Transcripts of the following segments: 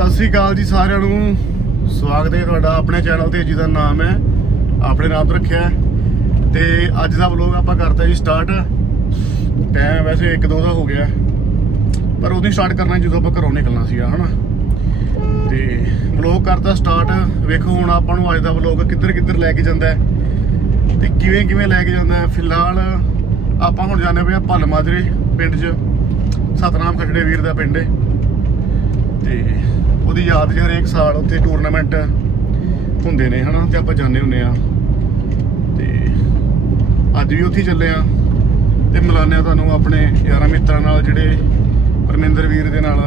ਸਤਿ ਸ੍ਰੀ ਅਕਾਲ ਜੀ ਸਾਰਿਆਂ ਨੂੰ। ਸਵਾਗਤ ਹੈ ਤੁਹਾਡਾ ਆਪਣੇ ਚੈਨਲ ਤੇ, ਜਿਹਦਾ ਨਾਮ ਹੈ ਆਪਣੇ ਨਾਮ ਤੋਂ ਰੱਖਿਆ ਹੈ। ਤੇ ਅੱਜ ਦਾ ਵਲੋਗ ਆਪਾਂ ਕਰਤਾ ਜੀ ਸਟਾਰਟ ਟਾਈਮ ਵੈਸੇ 1-2 ਦਾ ਹੋ ਗਿਆ। ਪਰ ਉਦੋਂ ਸਟਾਰਟ ਕਰਨਾ ਜਦੋਂ ਆਪਾਂ ਘਰੋਂ ਨਿਕਲਣਾ ਸੀਗਾ, ਹਨਾ। ਤੇ ਵਲੋਗ ਕਰਤਾ ਸਟਾਰਟ ਵੇਖੋ ਹੁਣ ਆਪਾਂ ਨੂੰ ਅੱਜ ਦਾ ਵਲੋਗ ਕਿੱਧਰ ਕਿੱਧਰ ਲੈ ਕੇ ਜਾਂਦਾ ਹੈ ਤੇ ਕਿਵੇਂ ਕਿਵੇਂ ਲੈ ਕੇ ਜਾਂਦਾ ਫਿਲਹਾਲ ਆਪਾਂ ਹੁਣ ਜਾਂਦੇ ਪਏ ਆ ਭੱਲ ਮਾਜਰੇ ਪਿੰਡ 'ਚ। ਸਤਨਾਮ ਖੱਟੜੇ ਵੀਰ ਦਾ ਪਿੰਡ ਹੈ। ਤੇ ਉਹਦੀ ਯਾਦ 'ਚ ਹਰੇਕ ਸਾਲ ਉੱਥੇ ਟੂਰਨਾਮੈਂਟ ਹੁੰਦੇ ਨੇ, ਹਨਾ? ਤੇ ਆਪਾਂ ਜਾਂਦੇ ਹੁੰਦੇ ਆ ਤੇ ਅੱਜ ਵੀ ਉੱਥੇ ਚੱਲੇ ਆ ਤੇ ਮਿਲਾਨੇ ਆ ਤੁਹਾਨੂੰ ਆਪਣੇ ਯਾਰਾਂ ਮਿੱਤਰਾਂ ਨਾਲ ਜਿਹੜੇ ਪਰਮਿੰਦਰ ਵੀਰ ਦੇ ਨਾਲ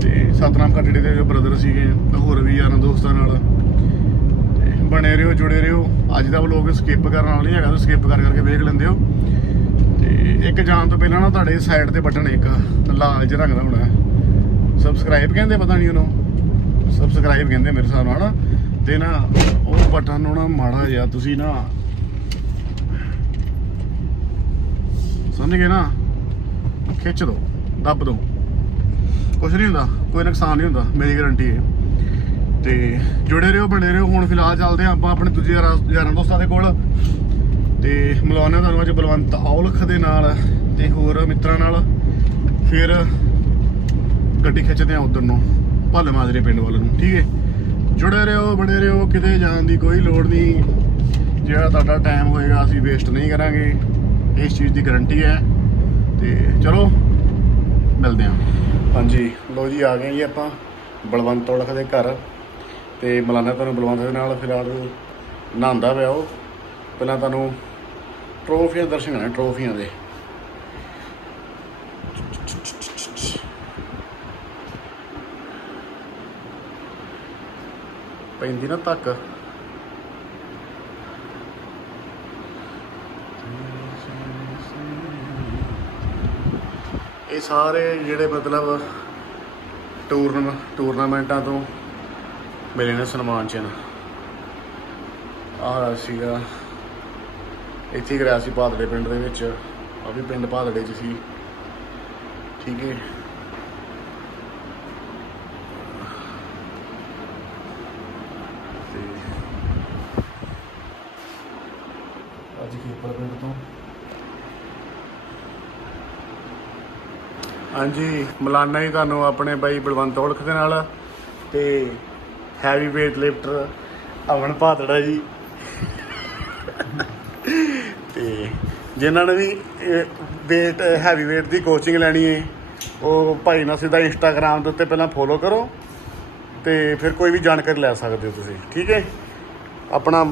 ਤੇ ਸਤਨਾਮ ਖੱਟੜੇ ਦੇ ਜੋ ਬ੍ਰਦਰ ਸੀਗੇ, ਤੇ ਹੋਰ ਵੀ ਯਾਰਾਂ ਦੋਸਤਾਂ ਨਾਲ। ਤੇ ਬਣੇ ਰਹੋ, ਜੁੜੇ ਰਹੋ। ਅੱਜ ਦਾ ਵਲੋਗ ਸਕਿਪ ਕਰਨ ਵਾਲਾ ਨਹੀਂ ਹੈਗਾ ਤੁਸੀਂ ਸਕਿਪ ਕਰ ਕਰਕੇ ਵੇਖ ਲੈਂਦੇ ਹੋ। ਤੇ ਇੱਕ ਜਾਣ ਤੋਂ ਪਹਿਲਾਂ ਨਾ ਤੁਹਾਡੇ ਸਾਈਡ ਤੇ ਬਟਨ ਇੱਕ, ਲਾਲ ਜਿਹਾ ਰੰਗ ਦਾ ਹੋਣਾ। ਸਬਸਕ੍ਰਾਈਬ ਕਹਿੰਦੇ, ਪਤਾ ਨਹੀਂ ਉਹਨੂੰ। ਸਬਸਕ੍ਰਾਈਬ ਕਹਿੰਦੇ ਮੇਰੇ ਹਿਸਾਬ ਨਾਲ। ਹਨਾ ਤੇ ਨਾ, ਉਹ ਬਟਨ ਨੂੰ ਨਾ ਮਾੜਾ ਜਿਹਾ, ਤੁਸੀਂ ਨਾ ਸਮਝ ਗਏ ਨਾ? ਖਿੱਚ ਦੋ, ਦੱਬ ਦੋ। ਕੁਝ ਨਹੀਂ ਹੁੰਦਾ, ਕੋਈ ਨੁਕਸਾਨ ਨਹੀਂ ਹੁੰਦਾ, ਮੇਰੀ ਗਾਰੰਟੀ ਹੈ ਤੇ ਜੁੜੇ ਰਹੋ, ਬਣੇ ਰਹੋ, ਹੁਣ ਫਿਲਹਾਲ ਚੱਲਦੇ ਹਾਂ ਆਪਾਂ ਆਪਣੇ ਦੂਜੇ ਯਾਰਾਂ ਯਾਰਾਂ ਦੋਸਤਾਂ ਦੇ ਕੋਲ। ਤੇ ਮਿਲਾਉਂਦੇ ਹਾਂ ਤੁਹਾਨੂੰ ਅੱਜ ਬਲਵੰਤ ਔਲਖ ਦੇ ਨਾਲ ਤੇ ਹੋਰ ਮਿੱਤਰਾਂ ਨਾਲ। ਫਿਰ ਗੱਡੀ ਖਿੱਚਦੇ ਆ ਉਧਰ ਨੂੰ, ਭੱਲ ਮਾਜਰੇ ਪਿੰਡ ਵੱਲ ਨੂੰ, ਠੀਕ ਹੈ? ਜੁੜੇ ਰਹੋ, ਬਣੇ ਰਹੋ, ਕਿਤੇ ਜਾਣ ਦੀ ਕੋਈ ਲੋੜ ਨਹੀਂ। ਜਿਹੜਾ ਤੁਹਾਡਾ ਟਾਈਮ ਹੋਏਗਾ, ਅਸੀਂ ਵੇਸਟ ਨਹੀਂ ਕਰਾਂਗੇ। ਇਸ ਚੀਜ਼ ਦੀ ਗਾਰੰਟੀ ਹੈ। ਤੇ ਚਲੋ, ਮਿਲਦੇ ਹਾਂ। ਹਾਂਜੀ ਲੋ ਜੀ, ਆ ਗਏ ਜੀ ਆਪਾਂ ਬਲਵੰਤ ਔਲਖ ਦੇ ਘਰ। ਤੇ ਮਲਾਨਾ ਤੁਹਾਨੂੰ ਬਲਵੰਤ ਦੇ ਨਾਲ, ਫਿਲਹਾਲ ਨਹਾਉਂਦਾ ਪਿਆ ਉਹ। ਪਹਿਲਾਂ ਤੁਹਾਨੂੰ ਟਰੋਫੀਆਂ ਦਰਸ਼ਨ ਕਰਾਂਗੇ ਟਰੋਫੀਆਂ ਦੇ। ਪੈਂਦੀ ਨਾ ਧੱਕ ਇਹ ਸਾਰੇ ਜਿਹੜੇ ਮਤਲਬ ਟੂਰਨ, ਟੂਰਨਾਮੈਂਟਾਂ ਤੋਂ ਮਿਲੇ ਨੇ ਸਨਮਾਨ ਚਿੰਨ੍ਹ। ਆਹ ਸੀਗਾ। ਇੱਥੇ ਕਰਿਆ ਸੀ ਭਾਦੜੇ ਪਿੰਡ ਦੇ ਵਿੱਚ। ਆ ਵੀ ਪਿੰਡ ਭਾਦੜੇ 'ਚ ਸੀ। ਠੀਕ ਹੈ ਤੇ ਅੱਜ ਪਿੰਡ ਤੋਂ। ਹਾਂਜੀ, ਮਲਾਨਾ ਹੀ ਤੁਹਾਨੂੰ ਆਪਣੇ ਬਾਈ ਬਲਵੰਤ ਔਲਖ ਦੇ ਨਾਲ ਤੇ heavy weight lifter Aman Bhadra ਜੀ। ਤੇ ਜਿਨ੍ਹਾਂ ਨੇ ਵੀ weight, ਹੈਵੀ weight ਦੀ ਕੋਚਿੰਗ ਲੈਣੀ ਹੈ ਉਹ ਭਾਈ ਨਾਲ ਸਿੱਧਾ ਇੰਸਟਾਗ੍ਰam ਦੇ ਉੱਤੇ ਪਹਿਲਾਂ ਫੋਲੋ ਕਰੋ ਤੇ ਫਿਰ ਕੋਈ ਵੀ ਜਾਣਕਾਰੀ ਲੈ ਸਕਦੇ ਹੋ ਤੁਸੀਂ, ਠੀਕ ਹੈ ਆਪਣਾ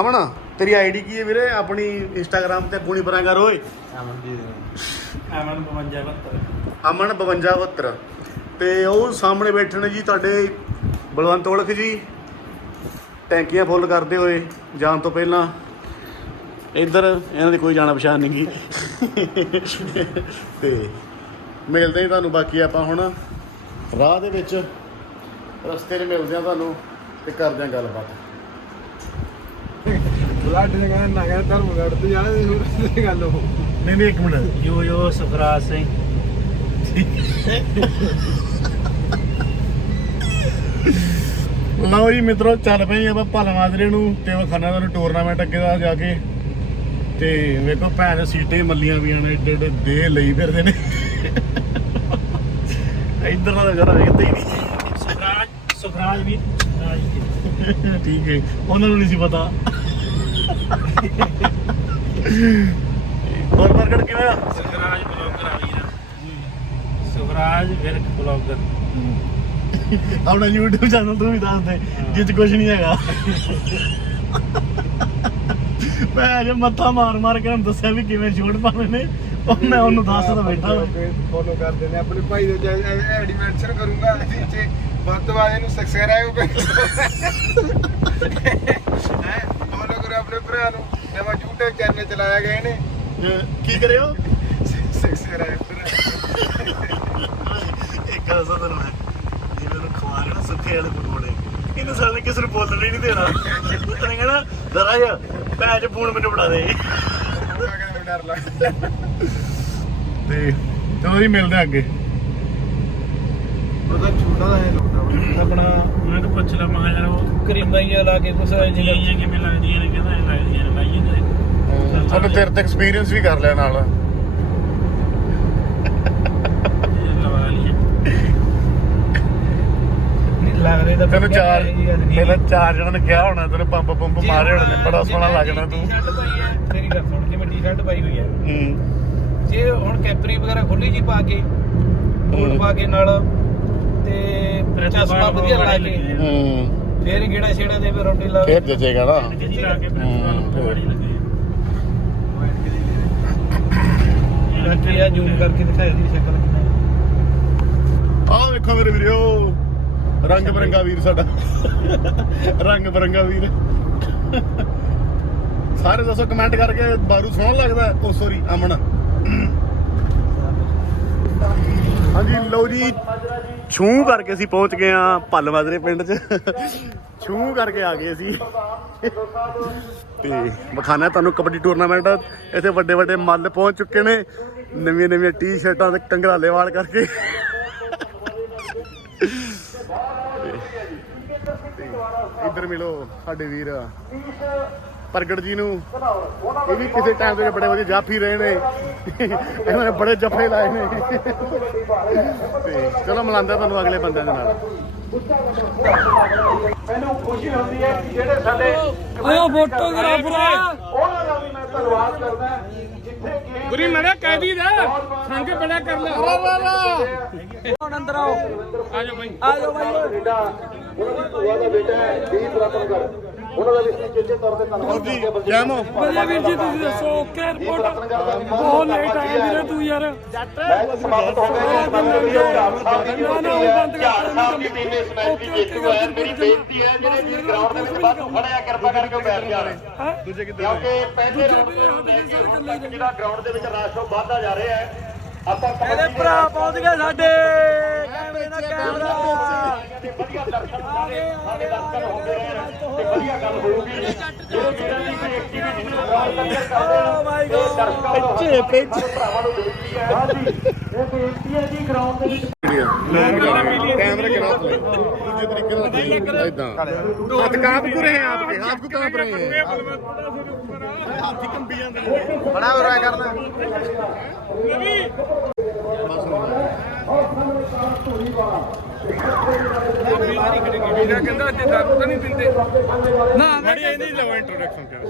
ਅਮਨ? ਤੇਰੀ ਆਈਡੀ ਕੀ ਹੈ ਵੀਰੇ? ਆਪਣੀ ਇੰਸਟਾਗ੍ਰam ਤੇ ਗੁਣੀ ਬਰਾਂ ਕਰ ਓਏ। ਐਮਨ 52 ਅਮਨ 5272 ਤੇ ਉਹ ਸਾਹਮਣੇ ਬੈਠੇ ਨੇ ਜੀ ਤੁਹਾਡੇ ਬਲਵੰਤ ਔਲਖ ਜੀ। ਟੈਂਕੀਆਂ ਫੁੱਲ ਕਰਦੇ ਹੋਏ, ਜਾਣ ਤੋਂ ਪਹਿਲਾਂ। ਇੱਧਰ, ਇਹਨਾਂ ਦੀ ਕੋਈ ਜਾਣਾ ਪਛਾਣ ਨਹੀਂ ਗੀ ਤੇ ਮਿਲਦੇ ਹਾਂ ਤੁਹਾਨੂੰ, ਬਾਕੀ ਆਪਾਂ ਹੁਣ ਰਾਹ ਦੇ ਵਿੱਚ। ਰਸਤੇ 'ਚ ਮਿਲਦੇ ਹਾਂ ਤੁਹਾਨੂੰ ਤੇ ਕਰਦੇ ਹਾਂ ਗੱਲਬਾਤ। ਬਲੱਡ ਨੇ ਕਹਿੰਦਾ ਨਾ ਕਹਿੰਦਾ ਧਰਮਗੜ ਤੇ ਜਾਣਾ ਤੇ ਗੱਲ ਉਹ ਨਹੀਂ ਨਹੀਂ ਇੱਕ ਮਿੰਟ। ਯੋ ਯੋ ਸੁਖਰਾਜ ਸਿੰਘ। ਲਓ ਜੀ ਮਿੱਤਰੋ ਚੱਲ ਪਏ ਜੀ ਆਪਾਂ ਭਲਮਾਜਰੇ ਨੂੰ ਤੇ ਵਖਾਨਾ ਤੁਹਾਨੂੰ ਟੂਰਨਾਮੈਂਟ ਅੱਗੇ ਦਾ ਜਾ ਕੇ। ਤੇ ਵੇਖੋ ਭੈਣ ਦੇ ਸੀਟੇ ਮੱਲੀਆਂ ਵੀਆਂ ਨੇ ਏਡੇ ਏਡੇ ਦੇ ਲਈ ਫਿਰਦੇ ਨੇ। ਇੱਧਰ ਦਾ ਜਰਾ ਵੇਖਦੇ ਹੀ ਨਹੀਂ। ਸੁਖਰਾਜ ਸੁਖਰਾਜ ਵੀ ਸੁਖਰਾਜ। ਠੀਕ ਹੈ ਉਹਨਾਂ ਨੂੰ ਨਹੀਂ ਸੀ ਪਤਾ। ਹੋਰ ਬਰਗੜ ਕਿਵੇਂ ਆ? ਸੁਖਰਾਜ ਬਲੌਗਰ ਆ ਵੀਰ। ਸੁਖਰਾਜ ਵਿਰਕ ਬਲੌਗਰ। ਆਪਣਾ YouTube ਚੈਨਲ ਤੂੰ ਵੀ ਦੱਸ ਦੇ ਜਿੱਚ ਕੁਝ ਨਹੀਂ ਹੈਗਾ। ਮੈਂ ਜੇ ਮੱਥਾ ਮਾਰ ਮਾਰ ਕੇ ਉਹਨੂੰ ਦੱਸਿਆ ਵੀ ਕਿਵੇਂ ਸ਼ੂਟ ਪਾਉਣੇ ਨੇ ਉਹ ਮੈਂ ਉਹਨੂੰ ਦੱਸਦਾ ਬੈਠਾ। ਫੋਲੋ ਕਰਦੇ ਨੇ ਆਪਣੇ ਭਾਈ ਦੇ ਐਡੀ ਮੈਂਸ਼ਨ ਕਰੂੰਗਾ ਨੀਚੇ ਵੱਧ ਇਹਨੂੰ ਸਬਸਕ੍ਰਾਈਬ ਕਰ ਹੈ? ਫੋਲੋ ਕਰੋ ਆਪਣੇ ਭਰਾ ਨੂੰ। YouTube ਚੈਨਲ ਚਲਾਇਆ ਗਿਆ ਇਹਨੇ ਅਹ ਕੀ ਕਰਿਓ? ਸਬਸਕ੍ਰਾਈਬ ਇੱਕ ਗੱਲ ਸੁਣ ਮੈਂ। ਜੇ ਮੈਨੂੰ ਖਵਾ ਰਿਹਾ ਨਾ ਸੁੱਕੇ ਵਾਲੇ ਪਕੌੜੇ ਇਹਨੇ ਸਾਲੇ ਕਿਸੇ ਨੂੰ ਬੋਲਣ ਹੀ ਨਹੀਂ ਦੇਣਾ। ਤੈਨੂੰ ਕਹਿਣਾ ਜ਼ਰਾ ਜਿਹਾ ਭੈਣ ਚ ਫੋਨ ਮੈਨੂੰ ਫੜਾ ਦੇ। ਡਰ ਲੱਗਦਾ ਤੇ ਚਲੋ ਜੀ ਮਿਲਦੇ ਆ ਅੱਗੇ। ਉਹਦਾ ਛੋਟਾ ਦਾ ਇਹ ਲੱਗਦਾ। ਆਪਣਾ ਮੈਂ ਤਾਂ ਪੁੱਛ ਲਾ ਮੈਂ ਯਾਰ ਉਹ ਕਰੀਮਾਂ ਹੀ ਲਾ ਕੇ ਕੁਛ ਚੀਜ਼ਾਂ ਕਿਵੇਂ ਲੱਗਦੀਆਂ ਨੇ ਕਹਿੰਦਾ ਇਹ ਨੇ ਤੇ ਸਾਨੂੰ ਤੇਰੇ ਤੇ ਐਕਸਪੀਰੀਅੰਸ ਵੀ ਕਰ ਲਿਆ ਨਾਲ। ਲੱਗਦੇ ਤਾਂ ਤੈਨੂੰ ਚਾਰ। ਪਹਿਲਾਂ ਚਾਰ ਜਣਾਂ ਨੇ ਕਿਹਾ ਹੋਣਾ ਤੈਨੂੰ ਪੰਪ ਪੰਪ ਮਾਰੇ ਹੋਣੇ ਨੇ ਬੜਾ ਸੋਹਣਾ ਮੈਂ ਲੱਗਣਾ ਤੂੰ। ਟੀ-ਸ਼ਰਟ ਪਾਈ ਹੈ ਮੇਰੀ ਗੱਲ ਸੁਣ ਜਿਵੇਂ ਟੀ-ਸ਼ਰਟ ਪਾਈ ਹੋਈ ਹੈ ਹੂੰ। ਜੇ ਹੁਣ ਕੈਪਰੀ ਵਗੈਰਾ ਖੁੱਲੀ ਜੀ ਪਾ ਕੇ ਕੋਟ ਹੂੰ। ਪਾ ਕੇ ਨਾਲ ਤੇ ਚਸ਼ਮਾ ਵਧੀਆ ਲਾ ਕੇ। ਹੂੰ। ਫੇਰ ਗੇੜਾ ਛੇੜਾ ਦੇ ਫਿਰ ਰੋਟੀ ਲਾ। ਫੇਰ ਜਜੇਗਾ ਨਾ। ਜੀ ਲਾ ਕੇ ਫਿਰ ਹੂੰ। ਆ ਜ਼ੂਮ ਕਰਕੇ ਦਿਖਾਇਆ ਦੀ ਸ਼ਕਲ ਕਿੰਨਾ ਆਹ ਵੇਖੋ ਮੇਰੇ ਵੀਰੋ ਰੰਗ ਬਰੰਗਾ ਵੀਰ ਸਾਡਾ। ਰੰਗ ਬਰੰਗਾ ਵੀਰ। ਸਾਰੇ ਦੱਸੋ ਕਮੈਂਟ ਕਰਕੇ ਬਾਰੂ ਸੋਹਣਾ ਲੱਗਦਾ ਉਹ ਸੋਰੀ ਅਮਨ। ਹਾਂਜੀ ਲਓ ਜੀ ਛੂ ਕਰਕੇ ਅਸੀਂ ਪਹੁੰਚ ਗਏ ਆ ਭੱਲ ਮਾਜਰੇ ਪਿੰਡ 'ਚ। ਛੂ ਕਰਕੇ ਆ ਗਏ ਅਸੀਂ। ਤੇ ਵਿਖਾਣਾ ਤੁਹਾਨੂੰ ਕਬੱਡੀ ਟੂਰਨਾਮੈਂਟ ਇੱਥੇ ਵੱਡੇ ਵੱਡੇ ਮੱਲ ਪਹੁੰਚ ਚੁੱਕੇ ਨੇ। ਨਵੀਆਂ ਨਵੀਆਂ ਟੀ-ਸ਼ਰਟਾਂ ਤੇ ਕੰਗਰਾਲੇ ਵਾਲ ਕਰਕੇ। ਇੱਧਰ ਮਿਲੋ ਸਾਡੇ ਵੀਰ। ਪ੍ਰਗਟ ਜੀ ਨੂੰ। ਇਹ ਵੀ ਕਿਸੇ ਟਾਈਮ ਤੇ ਬੜੇ ਵਧੀਆ ਜਾਫੀ ਰਹੇ ਨੇ। ਇਹਨਾਂ ਨੇ ਬੜੇ ਜੱਫੇ ਲਾਏ ਨੇ। ਤੇ ਚਲੋ ਮਿਲਾਂਦਾ ਤੁਹਾਨੂੰ ਅਗਲੇ ਬੰਦਿਆਂ ਦੇ ਨਾਲ। ਮੈਨੂੰ ਖੁਸ਼ੀ ਹੁੰਦੀ ਹੈ ਕਿ ਜਿਹੜੇ ਸਾਡੇ ਆਇਆ ਫੋਟੋਗ੍ਰਾਫਰ। ਉਹਨਾਂ ਦਾ ਵੀ ਮੈਂ ਧੰਨਵਾਦ ਕਰਦਾ। ਗੁਰੀ ਮੜਾ ਕਹਿਦੀ ਦਾ ਸੰਗ ਬੜਾ ਕਰ ਲੈ। ਹੁਣ ਅੰਦਰ ਆਓ। ਆ ਜਾ ਬਾਈ। ਆ ਜਾਓ ਬਾਈ ਬੇਟਾ ਉਹਨਾਂ ਦੀ ਭੂਆ ਦਾ ਬੇਟਾ ਹੈ ਦੀਪ ਰਤਨਗੜ ਉਹਨਾਂ ਦਾ ਵੀ ਅਸੀਂ ਚੇਚੇ ਤੌਰ ਤੇ ਧੰਨਵਾਦ ਕਰਦੇ ਹਾਂ ਜੈਮੋ। ਵਧੀਆ ਵੀਰ ਜੀ ਤੁਸੀਂ ਦੱਸੋ ਓਕੇ ਰਿਪੋਰਟ ਬਹੁਤ ਲੇਟ ਆਇਆ ਵੀਰੇ ਤੂੰ ਯਾਰ। ਮੈਚ ਸਮਾਪਤ ਹੋ ਗਿਆ ਝਾੜ ਸਾਹਿਬ ਦੀ ਟੀਮ ਇਸ ਮੈਚ ਦੀ ਜੇਤੂ ਹੈ ਮੇਰੀ ਬੇਨਤੀ ਹੈ ਜਿਹੜੇ ਵੀ ਗਰਾਊਂਡ ਦੇ ਵਿੱਚ ਵੱਧ ਖੜਿਆ ਕਿਰਪਾ ਕਰਕੇ ਉਹ ਬੈਠ ਜਾਣ ਦੂਜੇ ਕਿੱਧਰ ਕਿਉਂਕਿ ਪਹਿਲੇ ਤੱਕ ਜਿਹੜਾ ਗਰਾਊਂਡ ਦੇ ਵਿੱਚ ਰਸ਼ ਉਹ ਵੱਧਦਾ ਜਾ ਰਿਹਾ ਹੈ ਇਹਦੇ ਭਰਾ ਪਹੁੰਚ ਗਏ ਸਾਡੇ। ਕੈਮਰੇ ਨਾਲ ਕੈਮਰਾ ਤੇ ਵਧੀਆ ਦਰਸ਼ਨ ਸਾਡੇ ਸਾਡੇ ਦਰਸ਼ਨ ਹੁੰਦੇ ਰਹਿਣ ਤੇ ਵਧੀਆ ਗੱਲ ਹੋਊਗੀ। ਜਿਹੜੇ ਜਿਹੜਾ ਦੀ ਐਕਟੀਵਿਟੀ ਨੂੰ ਬਰਾਬਰ ਕਰਦੇ ਕਰਦੇ ਮਾਈ ਗੋਡ ਪਿੱਛੇ ਪਿੱਛੇ। ਭਰਾਵਾਂ ਨੂੰ ਬੇਨਤੀ ਹੈ। ਹਾਂ ਜੀ। ਇਹ ਬੇਨਤੀ ਹੈ ਜੀ ਗਰਾਊਂਡ ਦੇ ਵਿੱਚ कैमरे के साथ दूसरे तरीके से इतना हथ काप को रहे हैं आपके हाथ को कांप रहे हैं ਹਾਥੀ ਕੰਬੀ ਜਾਂਦੇ ਨੇ ਬੜਾ ਬੜਾ ਕਰਦਾ ਨਵੀ ਬਸ ਕਹਿੰਦਾ ਅੱਜ ਦਾਰੂ ਤਾਂ ਨਹੀਂ ਦਿੰਦੇ ਨਾ ਮੈਂ ਨਹੀਂ ਲਵਾਂ ਇੰਟਰੋਡਕਸ਼ਨ ਕਰ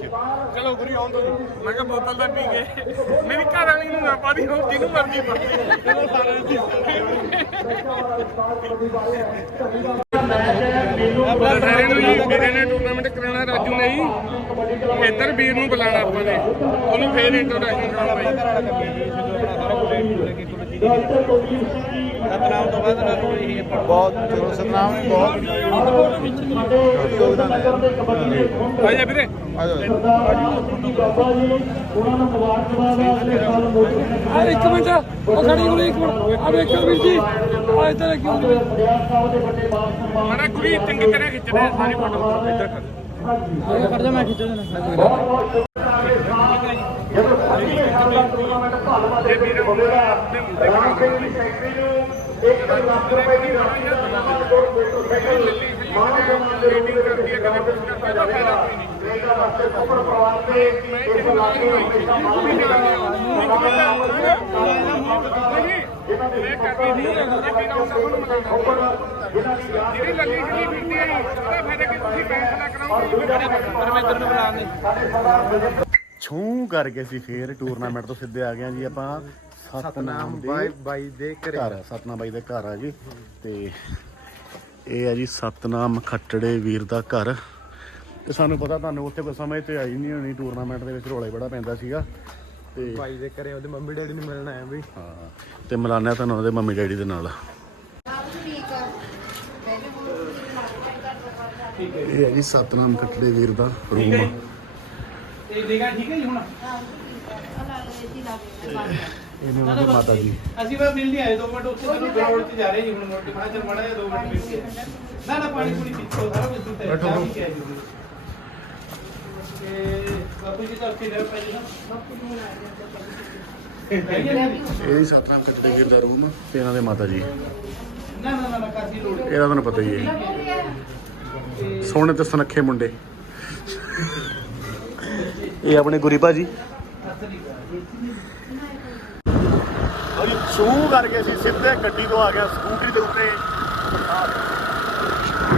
ਚਲੋ ਗੁਰੀ ਆਉਂ ਤੋਂ ਮੈਂ ਕਿਹਾ ਬੋਤਲ ਦਾ ਪੀ ਗਏ। ਮੇਰੀ ਘਰ ਵਾਲੀ ਨੂੰ ਨਾ ਪਾਣੀ ਹੋ ਜਿਹਨੂੰ ਮਰਦੀ ਪਾਣੀ ਚਲੋ ਸਾਰੇ ਦੀ ਸਾਰੇ ਨੂੰ ਜੀ, ਵੀਰੇ ਨੇ ਟੂਰਨਾਮੈਂਟ ਕਰਾਉਣਾ, ਰਾਜੂ ਨੇ ਜੀ। ਇੱਧਰ ਵੀਰ ਨੂੰ ਬੁਲਾਣਾ ਆਪਾਂ ਨੇ। ਉਹਨੂੰ ਫੇਰ ਇੰਟਰੋਡਕਸ਼ਨ ਕਰਾਉਣਾ ਸਤਨਾਮ ਤੋਂ ਬਾਅਦ ਨਾ ਕੋਈ ਇਹ ਬਹੁਤ ਚਲੋ ਸਤਨਾਮ ਨੇ ਬਹੁਤ। ਯੋਗਦਾਨ ਹੈ। ਆ ਜਾ ਵੀਰੇ। ਆ ਜਾਓ। ਆ ਇੱਕ ਮਿੰਟ ਉਹ ਖੜੀ ਹੋਈ ਇੱਕ ਮਿੰਟ। ਆ ਵੇਖੋ ਵੀਰ ਜੀ। ਆ ਇੱਧਰ ਕਿਉਂ ਨਹੀਂ ਮਾੜਾ ਗੁਰੀ ਚੰਗੀ ਤਰ੍ਹਾਂ ਖਿੱਚਣਾ ਸਾਰੀ ਫੋਟੋ। ਇੱਧਰ ਕਰ। ਖੜ ਜਾ ਮੈਂ ਖਿੱਚ ਦੇਣਾ ਜਦੋਂ ਸਾਡੀ ਟੂਰਨਾਮੈਂਟ ਭਾਲਵਾ ਦੇ ਵਿੱਚ ਹੋਵੇਗਾ ਰਾਮ ਸਿੰਘ ਦੀ ਸੈਕਟਰੀ ਨੂੰ 1 ਲੱਖ ਰੁਪਏ ਦੀ ਰਾਸ਼ੀ ਦਾ ਸਨਮਾਨ ਕੋਲ ਮੋਟਰਸਾਈਕਲ ਮਾਨ ਸਨਮਾਨ ਦੇ ਰੂਪ ਵਿੱਚ ਗਰਾਊਂਡ ਦਿੱਤਾ ਜਾਵੇਗਾ ਇਹਦਾ ਵਾਸਤੇ ਸੁਪਰ ਪਰਿਵਾਰ ਤੇ ਇਸ ਇਲਾਕੇ ਨੂੰ ਹਮੇਸ਼ਾ ਮਾਣ ਮਿਲੇਗਾ ਇਹ ਕਰਦੀ ਸੀ ਅੱਗੇ ਨਾ ਉਹਨਾਂ ਨੂੰ ਮਿਲਾਉਣਾ ਜਿਹੜੀ ਲੱਗੀ ਸੀ ਫਿਰਦੀ ਹੈ ਉਹਦਾ ਫਾਇਦਾ ਕਿ ਤੁਸੀਂ ਫੈਸਲਾ ਕਰਾਓਗੇ ਪਰਮੇਂਦਰ ਨੂੰ ਬੁਲਾਉਂਗੇ ਛੂ ਕਰਕੇ ਅਸੀਂ ਫੇਰ ਟੂਰਨਾਮੈਂਟ ਤੋਂ ਸਿੱਧੇ ਆ ਗਏ ਹਾਂ ਜੀ ਆਪਾਂ ਸਤਨਾਮ ਦੇ ਬਾਈ ਬਾਈ ਦੇ ਘਰੇ। ਘਰ ਆ, ਸਤਨਾਮ ਬਾਈ ਦੇ ਘਰ ਆ ਜੀ। ਤੇ ਇਹ ਆ ਜੀ ਸਤਨਾਮ ਖੱਟੜੇ ਵੀਰ ਦਾ ਘਰ। ਤੇ ਸਾਨੂੰ ਪਤਾ ਤੁਹਾਨੂੰ ਉੱਥੇ ਕੋਈ ਸਮਝ ਤੇ ਆਈ ਨਹੀਂ ਹੋਣੀ ਟੂਰਨਾਮੈਂਟ ਦੇ ਵਿੱਚ ਰੌਲਾ ਹੀ ਬੜਾ ਪੈਂਦਾ ਸੀਗਾ। ਤੇ ਬਾਈ ਦੇ ਘਰੇ ਉਹਦੇ ਮੰਮੀ ਡੈਡੀ ਨੂੰ ਮਿਲਣ ਆਇਆ ਬਈ ਹਾਂ ਤੇ ਮਿਲਾਨਿਆ ਤੁਹਾਨੂੰ ਉਹਦੇ ਮੰਮੀ ਡੈਡੀ ਦੇ ਨਾਲ। ਇਹ ਹੈ ਜੀ ਸਤਨਾਮ ਖੱਟੜੇ ਵੀਰ ਦਾ ਰੂਮ ਇਹ ਜਗ੍ਹਾ ਠੀਕ ਹੈ ਜੀ ਹੁਣ? ਉਹਨਾਂ ਦੀ ਮਾਤਾ ਜੀ ਅਸੀਂ ਬਸ ਮਿਲਦੇ ਆਏ ਦੋ ਮਿੰਟ ਉੱਥੇ ਚਲੋ ਗਰਾਊਂਡ 'ਚ ਜਾ ਰਹੇ ਜੀ ਹੁਣ ਮੁੜ ਕੇ ਮੈਂ ਚਲ ਮੜਾ ਜਾ ਦੋ ਮਿੰਟ ਮਿਲ ਕੇ ਨਾ ਨਾ ਪਾਣੀ ਪੂਣੀ ਪੀਤੋ ਸਾਰਾ ਕੁਝ ਹੈ। ਜੀ ਉਹਨੇ। ਤੇ ਬਾਪੂ ਜੀ ਤਾਂ ਉੱਥੇ ਰਹਿ ਪਏ ਜੀ ਨਾ ਇਹ ਜੀ ਸਤਨਾਮ ਖੱਟੜੇ ਵੀਰ ਦਾ ਰੂਮ ਤੇ ਇਹਨਾਂ ਦੇ ਮਾਤਾ ਜੀ। ਨਾ ਨਾ ਨਾ, ਨਾ ਕਾਸੀ ਲੋੜ ਨਹੀਂ। ਇਹਦਾ ਤੁਹਾਨੂੰ ਪਤਾ ਹੀ ਹੈ। ਸੋਹਣੇ ਤੇ ਸੁਨੱਖੇ ਮੁੰਡੇ। ਇਹ ਆਪਣੇ ਗੁਰੀ ਭਾਜੀ ਅਜੀ ਸ਼ੂ ਕਰਕੇ ਅਸੀਂ ਸਿੱਧੇ ਗੱਡੀ ਤੋਂ ਆ ਗਿਆ ਸਕੂਟਰੀ ਦੇ ਉੱਤੇ।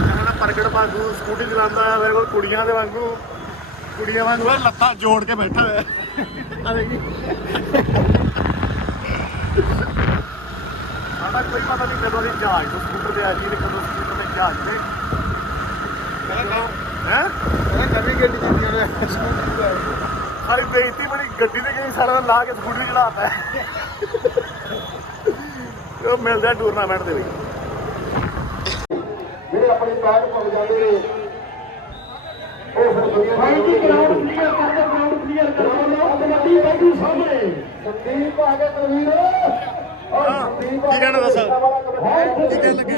ਇਹਨਾਂ ਪ੍ਰਗਟ ਵਾਂਗੂ ਸਕੂਟੀ ਚਲਾਉਂਦਾ ਆ ਮੇਰੇ ਕੋਲ ਕੁੜੀਆਂ ਦੇ ਵਾਂਗੂ। ਕੁੜੀਆਂ ਵਾਂਗੂ ਲੱਤਾਂ ਜੋੜ ਕੇ ਬੈਠਾ ਹੋਇਆ। ਆ ਦੇਖੀ ਸਾਡਾ ਕੋਈ ਪਤਾ ਨਹੀਂ ਕਦੋਂ ਦੀ ਜਹਾਜ਼ ਤੋਂ ਸਕੂਟਰ ਤੇ ਆ ਜੀ ਤੇ ਕਦੋਂ ਸਕੂਟਰ ਤੇ ਜਹਾਜ਼ ਤੇ। ਹੈ? ਕਹਿੰਦਾ ਨਵੀਂ ਗੱਡੀ ਜਿੱਤੀ ਉਹਨੇ ਸਕੂਟਰ ਦਾ ਸਾਰੀ ਬੇਇੱਜ਼ਤੀ ਬੜੀ ਗੱਡੀ ਤੇ ਗਈ ਸਾਰਾ ਦਿਨ ਲਾ ਕੇ ਸਕੂਟਰੀ ਚਲਾਤਾ ਉਹ ਮਿਲਦਾ ਟੂਰਨਾਮੈਂਟ ਦੇ ਵਿੱਚ। ਜਿਹੜੇ ਆਪਣੇ ਪੈਰ ਭੁੱਲ ਜਾਂਦੇ ਨੇ ਉਹ ਫਿਰ ਦੁਨੀਆ ਭਾਈ ਜੀ ਗਰਾਊਂਡ ਕਲੀਅਰ ਕਰ ਦਿਓ ਗਰਾਊਂਡ ਕਲੀਅਰ ਕਰ ਦਿਓ। ਕਬੱਡੀ ਬੈਠੂ ਸਾਹਮਣੇ। ਸੰਦੀਪ ਆ ਗਿਆ ਤਨਵੀਰ ਹਾਂ, ਕੀ ਕਹਿਣਾ ਦੱਸ? ਕੀ ਕਹਿਣ ਲੱਗੇ?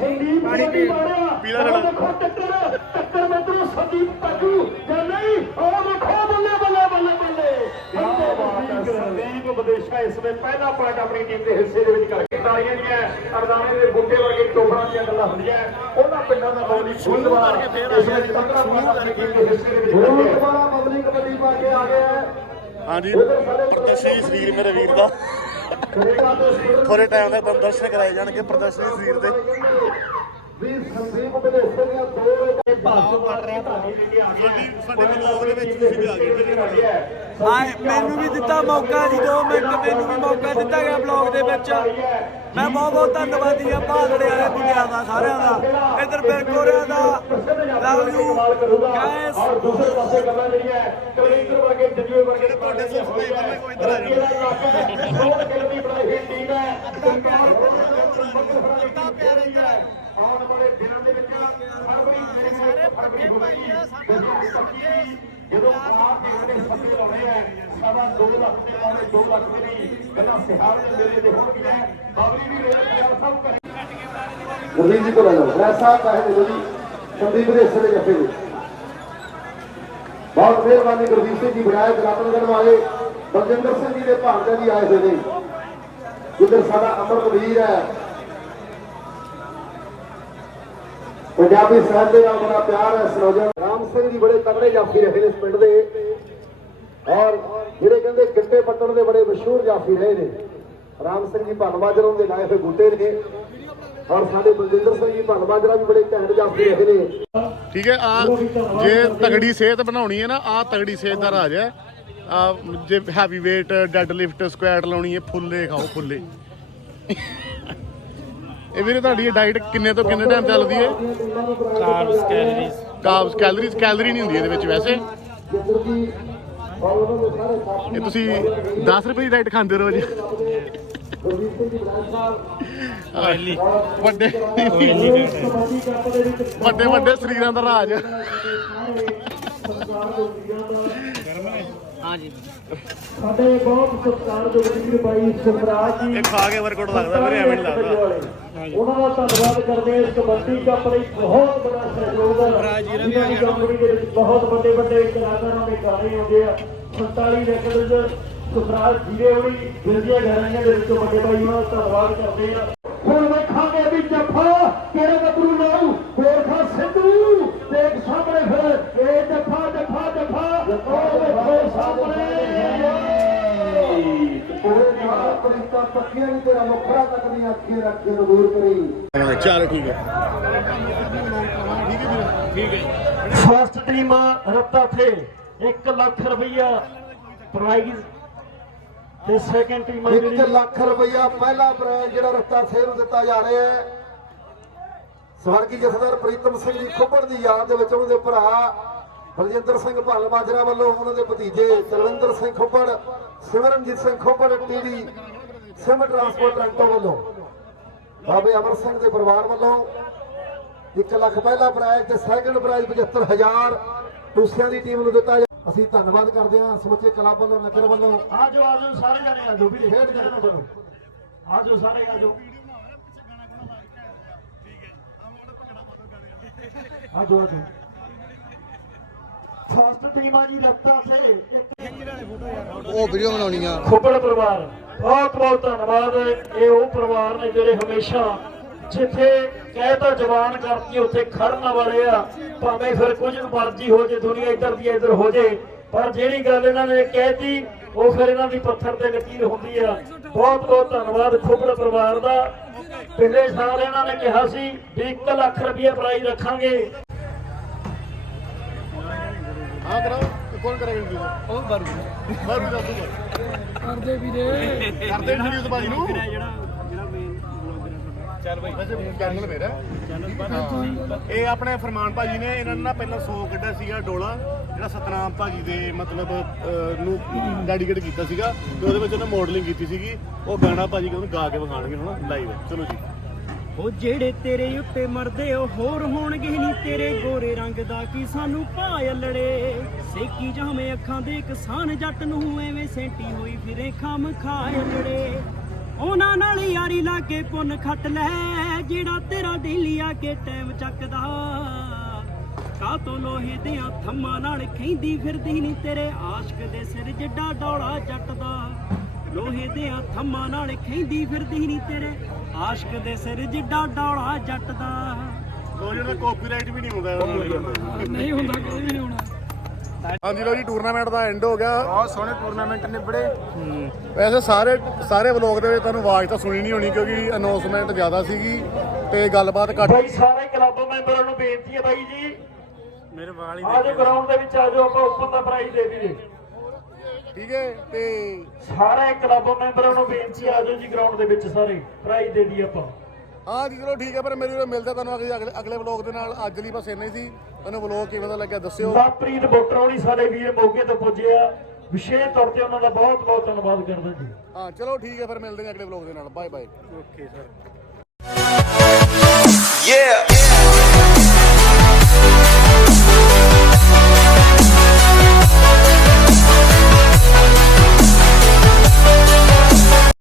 ਸੰਦੀਪ ਪਾਣੀ ਮਾਰਿਆ। ਪੀਲਾ। ਦੇਖੋ ਟੱਕਰ ਟੱਕਰ ਮਤਲਬ ਸੰਦੀਪ ਪਾਜੂ ਜਾਂ ਨਹੀਂ ਉਹ ਦੇਖੋ ਬੱਲੇ ਬੱਲੇ ਬੱਲੇ ਬੱਲੇ ਕੀ ਬਾਤ ਹੈ ਵਿਦੇਸ਼ਾ ਇਸ ਵੇ ਪਹਿਲਾ ਪੁਆਇੰਟ ਆਪਣੀ ਟੀਮ ਦੇ ਹਿੱਸੇ ਦੇ ਵਿੱਚ ਕਰਕੇ ਤਾਲੀਆਂ ਦੀਆਂ ਅਰਦਾਨੇ ਦੇ ਬੁੱਟੇ ਵਰਗੇ ਟੋਪਰਾਂ ਦੀਆਂ ਗੱਲਾਂ ਹੁੰਦੀਆਂ ਉਹਨਾਂ ਪਿੰਡਾਂ ਦਾ ਬੌਲੀ ਸੁਣਵਾ ਇਸ ਵਿੱਚ 15 ਪੁਆਇੰਟ ਆਪਣੀ ਟੀਮ ਦੇ ਹਿੱਸੇ ਦੇ ਵਿੱਚ ਕਰਕੇ। ਦੁਬਾਰਾ ਬਬਲੀ ਕਬੱਡੀ ਪਾ ਕੇ ਆ ਗਿਆ ਹੈ। ਹਾਂਜੀ। ਪ੍ਰਦਰਸ਼ਨੀ ਸਰੀਰ ਮੇਰੇ ਵੀਰ ਦਾ। ਥੋੜੇ ਟਾਈਮ ਦਾ ਦਰਸ਼ਨ ਕਰਾਏ ਜਾਣਗੇ ਪ੍ਰਦਰਸ਼ਨੀ ਸਰੀਰ ਦੇ। ਵੀ ਸੰਦੀਪ ਵਿਦੇਸ਼ੇ ਦੀਆਂ ਦੋ ਦੇ ਭਾਗ ਵੜ ਰਿਹਾ ਤੁਹਾਡੀ ਜਿਹੜੀ ਆ ਗਈ ਸਾਡੇ ਬਲੌਗ ਦੇ ਵਿੱਚ ਤੁਸੀਂ ਵੀ ਆ ਗਏ ਹਾਂ ਮੈਨੂੰ ਵੀ ਦਿੱਤਾ ਮੌਕਾ ਜੀ 2 ਮਿੰਟ ਮੈਨੂੰ ਵੀ ਮੌਕਾ ਦਿੱਤਾ ਗਿਆ ਬਲੌਗ ਦੇ ਵਿੱਚ। ਮੈਂ ਬਹੁਤ ਬਹੁਤ ਧੰਨਵਾਦੀ ਆ ਭਾਦੜੇ ਵਾਲੇ ਮੁੰਡਿਆਂ ਦਾ ਸਾਰਿਆਂ ਦਾ। ਇਧਰ ਬਿਰਕੋਰਿਆਂ ਦਾ। ਲਵ ਯੂ ਗਾਇਸ ਔਰ ਦੂਸਰੇ ਪਾਸੇ ਗੱਲਾਂ ਜਿਹੜੀਆਂ ਕਲੀਨਰ ਵਰਗੇ ਜਜੂਏ ਵਰਗੇ ਤੁਹਾਡੇ ਸਸਤੇ ਬੰਦੇ ਕੋਈ ਇਧਰ ਆ ਜਾਓ ਬਹੁਤ ਕਿਲਮੀ ਬਣਾਈ ਹੋਈ ਟੀਮ ਹੈ। ਸਰਕਾਰ ਕਿੰਨਾ ਪਿਆਰ ਹੈ। ਆਉਣ ਵਾਲੇ ਦਿਨਾਂ ਦੇ ਵਿੱਚ ਫਰਵਰੀ ਸਾਰੇ ਪੱਕੇ ਪਾਈ ਆ ਜਦੋਂ ਆਪ ਦੇ ਸੱਤੇ ਲਾਉਣੇ ਆ ਸਵਾ 2 ਲੱਖ ਦੇ ਵਾਲੇ 2 ਲੱਖ ਦੇ ਨਹੀਂ ਗੱਲਾਂ ਸਿਹਾਰ ਦੇ ਮੇਰੇ ਦੇ ਹੋਣਗੀਆਂ ਬਾਬਰੀ ਵੀ ਰੇਲ ਪਿਆਰ ਸਭ ਕਰੇ ਗੁਰਦੀਪ ਜੀ ਕੋਲ ਆ ਜਾਓ ਐਸਾ ਕਹੇ ਦੇ ਜੀ ਸੰਦੀਪ ਦੇ ਹਿੱਸੇ ਦੇ ਜੱਫੇ ਦੇ। ਬਹੁਤ ਮਿਹਰਬਾਨੀ ਗੁਰਦੀਪ ਸਿੰਘ ਜੀ ਵਿਧਾਇਕ ਰਤਨਗੜ੍ਹ ਵਾਲੇ ਬਲਜਿੰਦਰ ਸਿੰਘ ਜੀ ਦੇ ਭਾਂਜਾ ਜੀ ਆਏ ਹੋਏ ਨੇ। ਜਿੱਧਰ ਸਾਡਾ ਅਮਰ ਵੀਰ ਹੈ ਪੰਜਾਬੀ ਸਾਹਿਤ ਦੇ ਨਾਲ ਬੜਾ ਪਿਆਰ ਹੈ ਸਰੋਜਨ ਰਾਮ ਸਿੰਘ ਜੀ ਬੜੇ ਤਗੜੇ ਜਾਫੀ ਰਹੇ ਨੇ ਇਸ ਪਿੰਡ ਦੇ। ਔਰ ਜਿਹੜੇ ਕਹਿੰਦੇ ਗਿੱਟੇ ਪੱਟਣ ਦੇ ਬੜੇ ਮਸ਼ਹੂਰ ਜਾਫੀ ਰਹੇ ਨੇ। ਰਾਮ ਸਿੰਘ ਜੀ ਭੰਨਵਾਜਰਾਂ ਦੇ ਲਾਏ ਹੋਏ ਬੂਟੇ ਨੇ। ਔਰ ਸਾਡੇ ਬਲਜਿੰਦਰ ਸਿੰਘ ਜੀ ਭੰਨਵਾਜਰਾ ਵੀ ਬੜੇ ਘੈਂਟ ਜਾਫੀ ਰਹੇ ਨੇ। ਠੀਕ ਹੈ ਆ ਜੇ ਤਗੜੀ ਸਿਹਤ ਬਣਾਉਣੀ ਹੈ ਨਾ ਆ ਤਗੜੀ ਸਿਹਤ ਦਾ ਰਾਜ ਹੈ। ਜੇ heavy weight dad lift squat ਲਾਉਣੀ ਹੈ, ਫੁੱਲੇ ਖਾਓ, ਫੁੱਲੇ। ਇਹ ਵੀਰੇ ਤੁਹਾਡੀ ਡਾਈਟ ਕਿੰਨੇ ਤੋਂ ਕਿੰਨੇ ਟਾਈਮ ਚੱਲਦੀ ਹੈ? Carbs calories carbs calories calorie ਨਹੀਂ ਹੁੰਦੀ ਇਹਦੇ ਵਿੱਚ ਵੈਸੇ। ਇਹ ਤੁਸੀਂ 10 ਰੁਪਏ ਦੀ ਡਾਈਟ ਖਾਂਦੇ ਸਿੰਘ ਜੀ। ਵੱਡੇ ਵੱਡੇ ਵੱਡੇ ਸਰੀਰਾਂ ਦਾ ਰਾਜ। ਸਰਕਾਰ ਦੇ ਵੀਰਾਂ ਦਾ ਹਾਂਜੀ ਸਾਡੇ ਬਹੁਤ ਸਤਿਕਾਰਯੋਗ ਵੀਰ ਬਾਈ ਸੁਖਰਾਜ ਜੀ। ਇਹ ਖਾ ਕੇ ਵਰਕਆਊਟ ਲੱਗਦਾ ਵੀਰੇ ਐਵੇਂ ਨਹੀਂ ਲੱਗਦਾ। ਉਹਨਾਂ ਦਾ ਧੰਨਵਾਦ ਕਰਦੇ ਇਸ ਕਬੱਡੀ ਕੱਪ ਲਈ ਬਹੁਤ ਬੜਾ ਸਹਿਯੋਗ ਹੈ। ਜਿਨ੍ਹਾਂ ਦੀ ਕੰਪਨੀ ਦੇ ਵਿੱਚ ਬਹੁਤ ਵੱਡੇ ਵੱਡੇ ਕਲਾਕਾਰਾਂ ਦੇ ਗਾਣੇ ਆਉਂਦੇ ਆ। 47 ਰੈਕੋਰਡ ਸੁਖਰਾਜ ਜੀਰੇ ਹੋਣੀ ਬਿਰਜੀਆ ਘਰਾਣੀਆਂ ਦੇ ਵਿੱਚੋਂ ਵੱਡੇ ਬਾਈ ਉਹਨਾਂ ਦਾ ਧੰਨਵਾਦ ਕਰਦੇ ਆ ਹੁਣ ਵੇਖਾਂਗੇ ਵੀ ਜੱਫਾ ਕਿਹੜੇ ਗੱਭਰੂ ਲਾਉ ਗੋਰਖਾ ਸਿੱਧੂ। ਦੇਖ ਸਾਹਮਣੇ ਫਿਰ ਇਹ ਜੱਫਾ ਜੱਫਾ ਜੱਫਾ। ਉਹ ਵੇਖੋ ਸਾਹਮਣੇ ਪੂਰੇ ਨਾਲ ਪ੍ਰੀਤਾ ਪੱਕੀਆਂ ਨਹੀਂ ਤੇਰਾ ਮੁਖੜਾ ਤੱਕ ਨਹੀਂ ਅੱਖੀਆਂ ਰੱਖੀ ਨੂੰ ਦੂਰ ਕਰੀ। ਚਲ ਠੀਕ ਹੈ। ਫਸਟ ਟੀਮ ਰੱਤਾ ਥੇ 1 ਲੱਖ ਰੁਪਈਆ ਪ੍ਰਾਈਜ਼ ਤੇ ਸੈਕੰਡ ਟੀਮ 1 ਲੱਖ ਰੁਪਈਆ ਪਹਿਲਾ ਪ੍ਰਾਈਜ਼ ਜਿਹੜਾ ਰੱਤਾ ਥੇ ਨੂੰ ਦਿੱਤਾ ਜਾ ਰਿਹਾ ਹੈ। ਸਵਰਗੀ ਜਥੇਦਾਰ ਪ੍ਰੀਤਮ ਸਿੰਘ ਜੀ ਖੁੱਬੜ ਦੀ ਯਾਦ ਦੇ ਵਿੱਚ ਉਹਦੇ ਭਰਾ ਬਲਜਿੰਦਰ ਸਿੰਘ ਭੱਲ ਮਾਜਰਾ ਵੱਲੋਂ ਉਹਨਾਂ ਦੇ ਭਤੀਜੇ Tarvinder Singh Khubbar Simranjeet Singh Khubbar TV Sim transport Toronto ਵੱਲੋਂ। ਬਾਬੇ ਅਮਰ ਸਿੰਘ ਦੇ ਪਰਿਵਾਰ ਵੱਲੋਂ 1 ਲੱਖ ਪਹਿਲਾ ਪ੍ਰਾਈਜ਼ ਤੇ ਸੈਕੰਡ ਪ੍ਰਾਈਜ਼ 75000 ਦੂਸਰਿਆਂ ਦੀ ਟੀਮ ਨੂੰ ਦਿੱਤਾ ਅਸੀਂ ਧੰਨਵਾਦ ਕਰਦੇ ਹਾਂ ਸਮੁੱਚੇ ਕਲੱਬ ਵੱਲੋਂ, ਨਗਰ ਵੱਲੋਂ। ਆਜੋ ਆਜੋ, ਸਾਰੇ ਜਣੇ ਆਜੋ ਵੀ ਖੇਡ ਕਰਨ ਕਰੋ। ਆਜੋ, ਸਾਰੇ ਆਜੋ। ਆਜੋ ਆਜੋ। ਫਸਟ ਟੀਮ ਆ ਜੀ ਰੱਤਾ ਸੇ ਉਹ ਵੀਡੀਓ ਬਣਾਉਣੀ ਆ ਖੁੱਬੜ ਪਰਿਵਾਰ ਬਹੁਤ ਬਹੁਤ ਧੰਨਵਾਦ। ਇਹ ਉਹ ਪਰਿਵਾਰ ਨੇ ਜਿਹੜੇ ਹਮੇਸ਼ਾ ਜਿੱਥੇ ਕਹਿ ਤਾਂ ਜਵਾਨ ਕਰਤੀ ਉੱਥੇ ਖੜਨ ਵਾਲੇ ਆ। ਭਾਵੇਂ ਫਿਰ ਕੁਝ ਮਰਜ਼ੀ ਹੋ ਜੇ ਦੁਨੀਆ ਇੱਧਰ ਦੀ ਇੱਧਰ ਹੋ ਜੇ ਪਰ ਜਿਹੜੀ ਗੱਲ ਇਹਨਾਂ ਨੇ ਕਹਿਤੀ ਉਹ ਫਿਰ ਇਹਨਾਂ ਦੀ ਪੱਥਰ ਤੇ ਲਕੀਰ ਹੁੰਦੀ ਆ। ਬਹੁਤ ਬਹੁਤ ਧੰਨਵਾਦ ਖੁਬਰ ਪਰਿਵਾਰ ਦਾ। ਪਿਛਲੇ ਸਾਲ ਇਹਨਾਂ ਨੇ ਕਿਹਾ ਸੀ ਵੀ 1 ਲੱਖ ਰੁਪਏ ਪ੍ਰਾਈਜ਼ ਰੱਖਾਂਗੇ। ਹਾਂ ਕਰਾਓ ਕੌਣ ਕਰੇਗਾ ਉਹ ਬਾਰੂ। ਬਾਰੂ ਦਾ ਕਰਦੇ ਵੀਰੇ। ਕਰਦੇ ਵੀਡੀਓ ਬਾਜੀ ਨੂੰ ਚੱਲ ਬਾਈ। ਵੈਸੇ ਚੈਨਲ ਮੇਰਾ। ਹਾਂ। ਇਹ ਆਪਣੇ ਫਰਮਾਨ ਭਾਜੀ ਨੇ ਇਹਨਾਂ ਨੇ ਨਾ ਪਹਿਲਾਂ 100 ਕੱਢਿਆ ਸੀਗਾ ਡੋਲਾ ਜਿਹੜਾ ਸਤਨਾਮ ਭਾਜੀ ਦੇ ਮਤਲਬ ਅਹ, ਨੂੰ ਡੈਡੀਕੇਟ ਕੀਤਾ ਸੀਗਾ ਤੇ ਉਹਦੇ ਵਿੱਚ ਉਹਨੇ ਮਾਡਲਿੰਗ ਕੀਤੀ ਸੀਗੀ। ਉਹ ਗਾਣਾ ਭਾਜੀ ਕਹਿੰਦੇ ਗਾ ਕੇ ਵਿਖਾਣਗੇ ਹੁਣ ਲਾਈਵ ਚਲੋ ਜੀ। ਉਹ ਜਿਹੜੇ ਤੇਰੇ ਉੱਤੇ ਮਰਦੇ ਉਹ ਹੋਰ ਹੋਣਗੇ ਨਹੀਂ। ਤੇਰੇ ਗੋਰੇ ਰੰਗ ਦਾ ਕੀ ਸਾਨੂੰ ਭਾਇ ਲੜੇ ਸੇਕੀ ਜਾਵੇਂ ਅੱਖਾਂ ਦੇ ਕਿਸਾਨ, ਜੱਟ ਨੂੰ ਐਵੇਂ ਸੈਂਟੀ ਹੋਈ ਫਿਰੇ ਖਾਮ ਖਾਏ ਲੜੇ ਉਹਨਾਂ ਨਾਲ ਯਾਰੀ ਲਾ ਕੇ ਪੁੰਨ ਖੱਟ ਲੈ, ਜਿਹੜਾ ਤੇਰਾ ਡੇਲੀ ਆ ਕੇ ਟਾਈਮ ਚੱਕਦਾ। ਕਾ ਤੋਂ ਲੋਹੇ ਦੇ ਥੰਮਾਂ ਨਾਲ ਖੈਂਦੀ ਫਿਰਦੀ ਨਹੀਂ ਤੇਰੇ ਆਸ਼ਕ ਦੇ ਸਿਰ ਜਿੱਡਾ ਡੌਲਾ ਜੱਟ ਦਾ ਲੋਹੇ ਦੇ ਥੰਮਾਂ ਨਾਲ ਖੈਂਦੀ ਫਿਰਦੀ ਨਹੀਂ ਤੇਰੇ। ਆਸ਼ਕ ਦੇ ਸਿਰ ਜਿੱਡਾ ਡੌਲਾ ਜੱਟ ਦਾ ਉਹ ਜਿਹੜਾ ਕਾਪੀਰਾਈਟ ਵੀ ਨਹੀਂ ਹੁੰਦਾ ਨਹੀਂ ਹੁੰਦਾ ਕੋਈ ਵੀ ਨਹੀਂ ਹੋਣਾ। ਹਾਂਜੀ ਲੋ ਜੀ ਟੂਰਨਾਮੈਂਟ ਦਾ ਐਂਡ ਹੋ ਗਿਆ। ਬਹੁਤ ਸੋਹਣੇ ਟੂਰਨਾਮੈਂਟ ਨਿਬੜੇ। ਵੈਸੇ ਸਾਰੇ ਸਾਰੇ ਵਲੋਗ ਦੇ ਵਿੱਚ ਤੁਹਾਨੂੰ ਆਵਾਜ਼ ਤਾਂ ਸੁਣੀ ਨਹੀਂ ਹੋਣੀ ਕਿਉਂਕਿ ਅਨਾਉਂਸਮੈਂਟ ਜ਼ਿਆਦਾ ਸੀਗੀ ਤੇ ਗੱਲਬਾਤ ਘੱਟ ਬਾਈ ਸਾਰੇ ਕਲੱਬ ਮੈਂਬਰਾਂ ਨੂੰ ਬੇਨਤੀ ਹੈ ਬਾਈ ਜੀ। ਮੇਰੇ ਵਾਲ ਹੀ ਆਜੋ ਗਰਾਊਂਡ ਦੇ ਵਿੱਚ ਆਜੋ ਆਪਾਂ ਓਪਨ ਦਾ ਪ੍ਰਾਈਜ਼ ਦੇ ਦਈਏ। ਠੀਕ ਹੈ ਤੇ ਸਾਰੇ ਕਲੱਬ ਮੈਂਬਰਾਂ ਨੂੰ ਬੇਨਤੀ ਹੈ, ਆਜੋ ਜੀ ਗਰਾਊਂਡ ਦੇ ਵਿੱਚ ਸਾਰੇ ਪ੍ਰਾਈਜ਼ ਦੇ ਦਈਏ ਆਪਾਂ। ਹਾਂ ਜੀ ਚਲੋ ਠੀਕ ਹੈ ਪਰ ਮੇਰੇ ਨਾਲ ਮਿਲਦਾ ਤੁਹਾਨੂੰ ਅਗਲੇ ਅਗਲੇ- ਵਲੋਗ ਦੇ ਨਾਲ। ਅੱਜ ਲਈ ਬਸ ਇੰਨਾ ਹੀ ਸੀ। ਤੁਹਾਨੂੰ ਵਲੋਗ ਕਿਵੇਂ ਦਾ ਲੱਗਿਆ ਦੱਸਿਓ। ਲਵਪ੍ਰੀਤ ਬੋਟਰੋਣੀ ਸਾਡੇ ਵੀਰ ਮੌਕੇ ਤੋਂ ਪੁੱਜੇ ਆ। ਵਿਸ਼ੇਸ਼ ਤੌਰ ਤੇ ਉਹਨਾਂ ਦਾ ਬਹੁਤ ਬਹੁਤ ਧੰਨਵਾਦ ਕਰਦਾ ਜੀ। ਹਾਂ ਚਲੋ ਠੀਕ ਹੈ ਫਿਰ ਮਿਲਦੇ ਹਾਂ ਅਗਲੇ ਵਲੋਗ ਦੇ ਨਾਲ। Bye bye Yeah.